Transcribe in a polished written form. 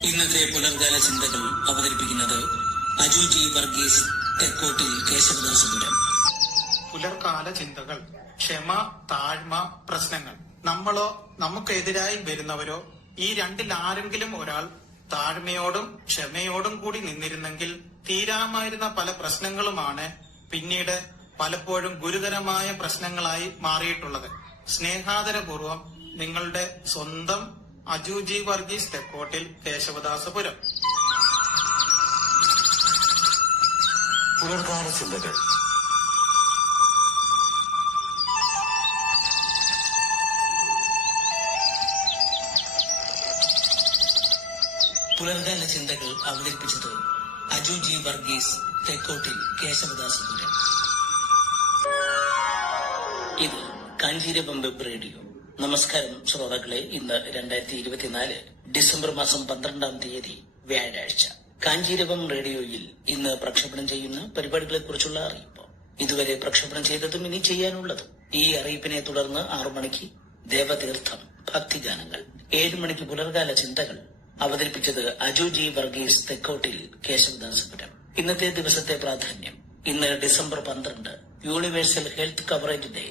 ഇന്നത്തെ പുലർകാല ചിന്തകൾ അവതരിപ്പിക്കുന്നത് അജു ജി വർഗീസ്, തെക്കോട്ടിൽ, കേശവദാസപുരം. പുലർകാല ചിന്തകൾ. ക്ഷമ, താഴ്മ, പ്രശ്നങ്ങൾ. നമ്മളോ നമുക്കെതിരായി വരുന്നവരോ ഈ രണ്ടിൽ ആരെങ്കിലും ഒരാൾ താഴ്മയോടും ക്ഷമയോടും കൂടി നിന്നിരുന്നെങ്കിൽ തീരാമായിരുന്ന പല പ്രശ്നങ്ങളുമാണ് പിന്നീട് പലപ്പോഴും ഗുരുതരമായ പ്രശ്നങ്ങളായി മാറിയിട്ടുള്ളത്. സ്നേഹാദരപൂർവം നിങ്ങളുടെ സ്വന്തം അജു ജി വർഗീസ്, തെക്കോട്ടിൽ, കേശവദാസപുരം. പുലർകാല ചിന്തകൾ. പുലർകാല ചിന്തകൾ അവതരിപ്പിച്ചത് അജു ജി വർഗീസ്, തെക്കോട്ടിൽ, കേശവദാസപുരം. ഇത് കാഞ്ചീരപം വെബ് റേഡിയോ. നമസ്കാരം ശ്രോതാക്കളെ. ഇന്ന് 2024 ഡിസംബർ മാസം 12-ാം തീയതി വ്യാഴാഴ്ച. കാഞ്ചീരപം റേഡിയോയിൽ ഇന്ന് പ്രക്ഷേപണം ചെയ്യുന്ന പരിപാടികളെ കുറിച്ചുള്ള അറിയിപ്പ്. ഇതുവരെ പ്രക്ഷേപണം ചെയ്തതും ഇനി ചെയ്യാനുള്ളതും. ഈ അറിയിപ്പിനെ തുടർന്ന് 6 മണിക്ക് ദേവതീർത്ഥം, ഭക്തിഗാനങ്ങൾ. 7 മണിക്ക് പുലർകാല ചിന്തകൾ അവതരിപ്പിച്ചത് അജു ജി വർഗീസ്, തെക്കോട്ടിൽ, കേശവദാസപുരം. ഇന്നത്തെ ദിവസത്തെ പ്രാധാന്യം. ഇന്ന് December 12, universal health coverage day.